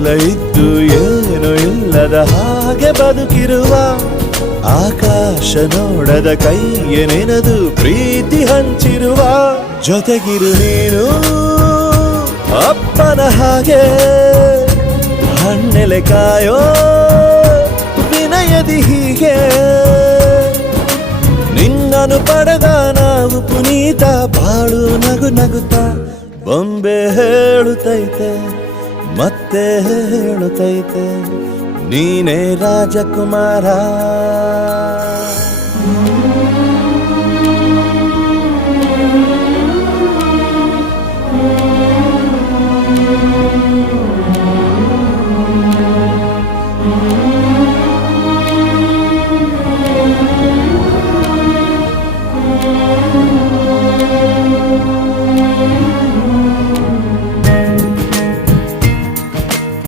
ಎಲ್ಲ ಇದ್ದು ಏನು ಇಲ್ಲದ ಹಾಗೆ ಬದುಕಿರುವ ಆಕಾಶ ನೋಡದ ಕೈಯ ನೆನೆದು ಪ್ರೀತಿ ಹಂಚಿರುವ ಜೊತೆಗಿರು ನೀನು ಅಪ್ಪನ ಹಾಗೆ ಹಣ್ಣೆಲೆ ಕಾಯೋ ವಿನಯದಿ ಹೀಗೆ ನಿನ್ನನು ಪಡೆದ ನಾವು ಪುನೀತ ಬಾಳು ನಗು ನಗುತ್ತಾ ಬೊಂಬೆ ಹೇಳುತ್ತೈತೆ ಮತ್ತೆ ಹೇಳುತ್ತೈತೆ ನೀನೇ ರಾಜಕುಮಾರ.